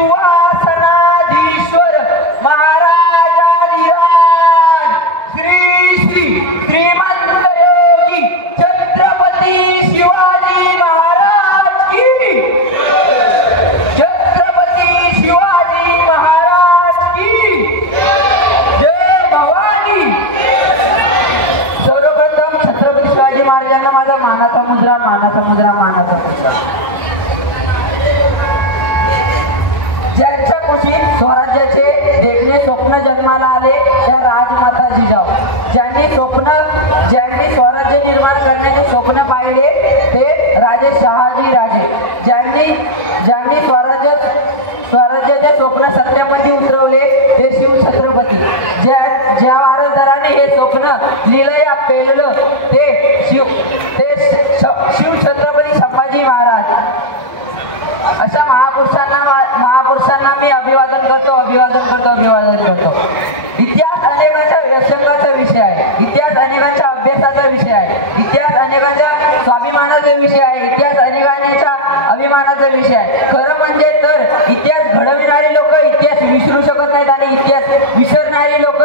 सिंहासनाधीश्वर महाराजाधिराज श्री श्री श्रीमंत योगी छत्रपती शिवाजी महाराज की, छत्रपती शिवाजी महाराज की जय भवानी। सर्वप्रथम छत्रपती शिवाजी महाराजांना माझा मानाचा मुद्रा, मानाचा मुद्रा, मानाचा मुद्रा। ज्यांच्या कुशीत स्वराज्याचे देखणे स्वप्न जन्माला आले त्या राजमाता जिजाऊ, ज्यांनी स्वराज्य निर्माण करण्याचे स्वप्न पाहिले ते राजे शहाजी राजे, ज्यांनी स्वराज्याचे स्वप्न सत्यामध्ये उतरवले ते शिवछत्रपती, ज्या वारसदाराने हे स्वप्न लिलया पेललं ते शिवछत्रपती संभाजी महाराज। अशा महापुरुषांना मी अभिवादन करतो। इतिहास अनेकांच्या व्यसंगाचा विषय आहे, इतिहास अनेकांच्या अभ्यासाचा विषय आहे, इतिहास अनेकांच्या स्वाभिमानाचा विषय आहे, इतिहास अनेकांच्या अभिमानाचा विषय आहे। खरं म्हणजे तर इतिहास घडविणारी लोक इतिहास विसरू शकत नाहीत आणि इतिहास विसरणारी लोक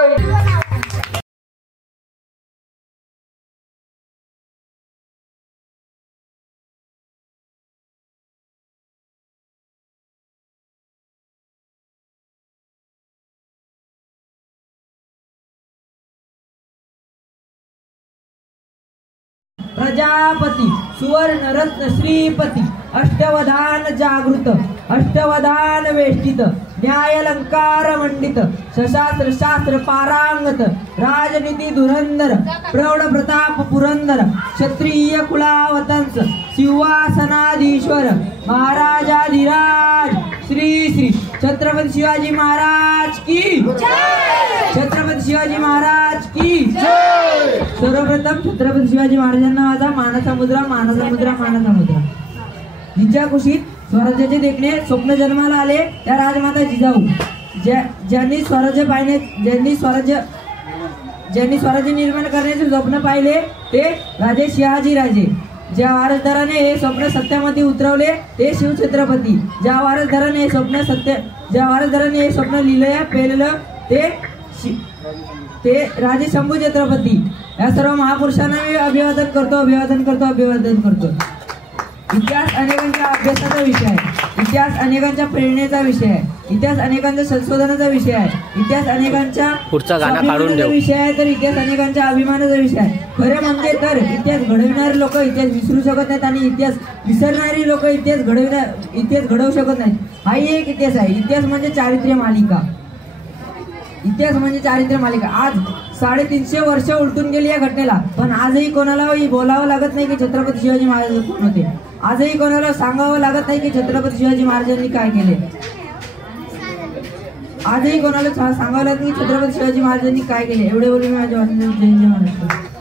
प्रजापती सुवर्ण रत्न श्रीपती अष्टवधान जागृत अष्टवधान वेष्टित न्यायालंकार मंडित सशास्त्र शास्त्र पारांगत राजनीती धुरंधर प्रौढ प्रताप पुरंदर क्षत्रिय कुलावतंस सिंहासनाधीश्वर महाराजाधिराज श्री श्री छत्रपती शिवाजी महाराज की, छत्रपती शिवाजी महाराज की। सर्वप्रथम छत्रपती शिवाजी महाराजांना माझा मानाचा मुद्रा, मानाचा मुद्रा, मानाचा मुद्रा। जिच्या कुशीत स्वराज्याचे देखणे स्वप्न जन्माला आले त्या राजमाता जिजाऊ, ज्यांनी स्वराज्य निर्माण करण्याचे स्वप्न पाहिले ते राजे शहाजी राजे, ज्या वारसदाराने हे स्वप्न सत्यामध्ये उतरवले ते शिवछत्रपती, ज्या वारसदाराने हे स्वप्न लिलया पेललं ते राजे शंभू छत्रपती। या सर्व महापुरुषांना मी अभिवादन करतो। इतिहास अनेकांच्या अभ्यासाचा विषय आहे, इतिहास अनेकांच्या प्रेरणेचा विषय आहे, इतिहास अनेकांच्या संशोधनाचा विषय आहे, इतिहास अनेकांच्या स्वाभिमानाचा विषय आहे, तर इतिहास अनेकांच्या अभिमानाचा विषय आहे। खरे म्हणजे तर इतिहास घडविणारे लोक इतिहास विसरू शकत नाहीत आणि इतिहास विसरणारी लोक इतिहास घडवू शकत नाहीत। हाही एक इतिहास आहे। इतिहास म्हणजे चारित्र्य मालिका, आज 350 वर्ष उलटून गेली या घटनेला, पण आजही कोणाला बोलावं लागत नाही की छत्रपती शिवाजी महाराज कोण होते, आजही कोणाला सांगावं लागत नाही की छत्रपती शिवाजी महाराजांनी काय केले, आजही कोणाला सांगावं लागत नाही की छत्रपती शिवाजी महाराजांनी काय केले। एवढे बोलून मी माझ्या वाचनाची जय जय महाराष्ट्र।